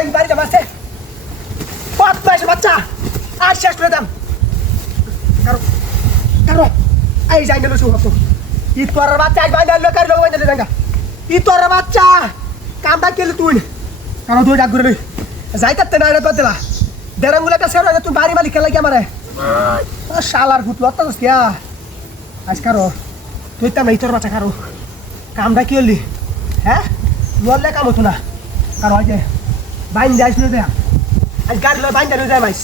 এই বাড়িতে মারছে বদমাইশ বাচ্চা আর শেষ করে দাম কারো কারো এই যাই গেল শুভ ই তোর বাচ্চা আজ বাইরে লোক আর লোক বাইরে জায়গা ই তোর বাচ্চা কামটা কেলি তুই কারো তুই ডাক করে যাই তাতে না রে দিলা দেরাঙ্গুলাটা সেরা তুই বাড়ি মালিক খেলা কি আমারে শালার ভূত লত্তা কিয়া আজ কারো তুই তো নাই তোর বাচ্চা কারো কামটা কি হলি হ্যাঁ লড়লে কাম হতো না কারো আজ বাইন যাইস না দেয়া আজ গাড়ি লয় বাইন যায় মাইস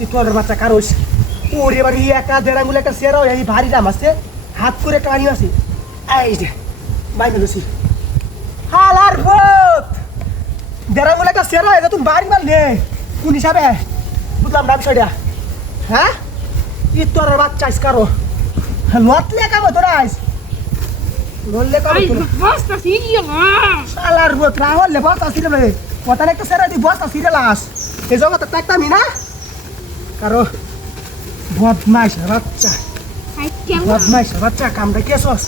ই তোর বাচ্চা কারো ওরে এবার একা দেরাঙ্গুলাটা সেরা এই ভারী দাম আছে হাত করে টানি আছে এই যে বাইন লুসি হালার ভূত দেরাঙ্গুলাটা সেরা এটা তুই বাড়ি মারলে কোন হিসাবে বুঝলাম না বিষয়টা হ্যাঁ ই তোর বাচ্চা আইস কারো লটলে কাম হতো না আইস লড়লে কাম হতো না বস্তা সিরিয়াল শালার ভূত রাহলে বস্তা সিরিয়াল কথা একটা সেরা দি বস্তা সিরিয়াল আস এই জগতে তাকতামি না কারো বদমাইশ বাচ্চা বদমাইশ বাচ্চা কামটা কেছস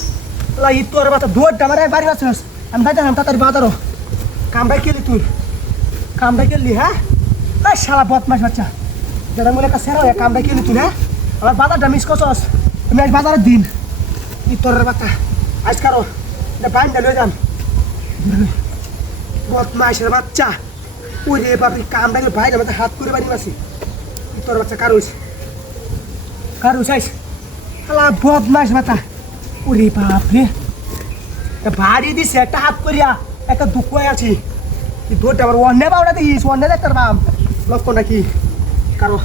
লা ই তোর বাচ্চা দৌড় ডামারে বাড়ি আছস আমি বাইতে নাম তাড়াতাড়ি বাজারো কামটা কেলি তুই কামটা কেলি হ্যাঁ এই শালা বদমাইশ বাচ্চা যেটা মনে একটা সেরা কামটা কেলি তুই হ্যাঁ আমার বাজারটা মিস করছস আমি আজ বাজারের দিন ই তোর বাচ্চা আজ কারো এটা বাইনটা লয়ে যান বদমাইশের বাচ্চা ওই রে বাপরে কামটাকে বাইরে আমাদের হাত করে বাড়ি মাসি ই তোর বাচ্চা কারুস কারুস আইস শালা বদমাইশ বাচ্চা ওরে বাপরে ভারী দিছে একটা হাত করিয়া একটা দুঃখ আছি দৌড়টা আবার অন্য বাবুটা দিস অন্য দেখতার বাম লক্ষ্য নাকি কারো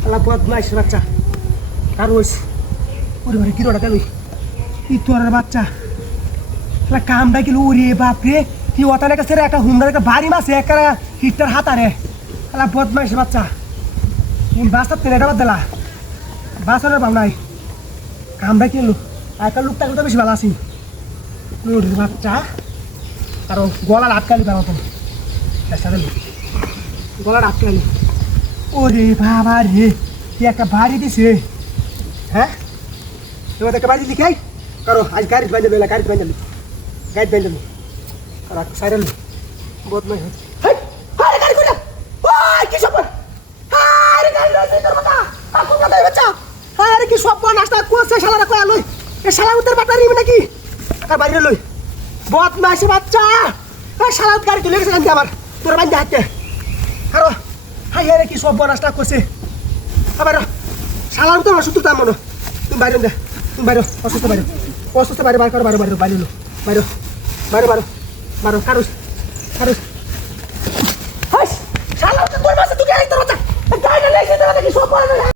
শালা বদমাইশ বাচ্চা কারুস ওরে বারে কিরোটা গেল ই তোর বাচ্চা শালা কামটা গেল ওরে বাপরে কি ওটার একটা ছেড়ে একটা হুমড়ার একটা ভারী মাছ একটা হিটটার হাতারে শালা বদমাইশ বাচ্চা বাস্তার তেলে এটা বাদ দিলা বাসানোর ভাব নাই কামটা কিনলো একটা লোকটা তো বেশি ভালো আছি বাচ্চা আর গলার আটকালি পারো তো চেষ্টা করলি গলার আটকালি ওরে বাবা রে কি একটা বাড়ি দিছে হ্যাঁ তোমার একটা বাড়ি লিখাই কারো আজ গাড়ি বাঁধে বেলা গাড়ি বাঁধে গাড়ি বাঁধে আর সাইরাল বদমাই হচ্ছে গাড়ি করে কি সব আরে গাড়ি রয়েছে তোর মাথা কাকু না দেবে বাচ্চা আরে কি সব নাস্তা করছে শালারা কই আলোই এ শালা উত্তর বাটারি নাকি আর বাইরে লই বদমাইশ বাচ্চা এই শালা গাড়ি তুলে গেছে কান্দি আমার তোর বাইরে হাতে আরো হাই আরে কি সব নাস্তা করছে আবার শালা উত্তর অসুস্থ তার মনে তুমি বাইরে দে তুমি বাইরে অসুস্থ বাইরে বাইরে বাইরে বাইরে বাইরে লো বাইরে বাইরে বাইরে বাইরে কারুস কারুস হাই শালা উত্তর তোর মাসে তুই এই তোর বাচ্চা গাড়ি নিয়ে এসে তোর কি সব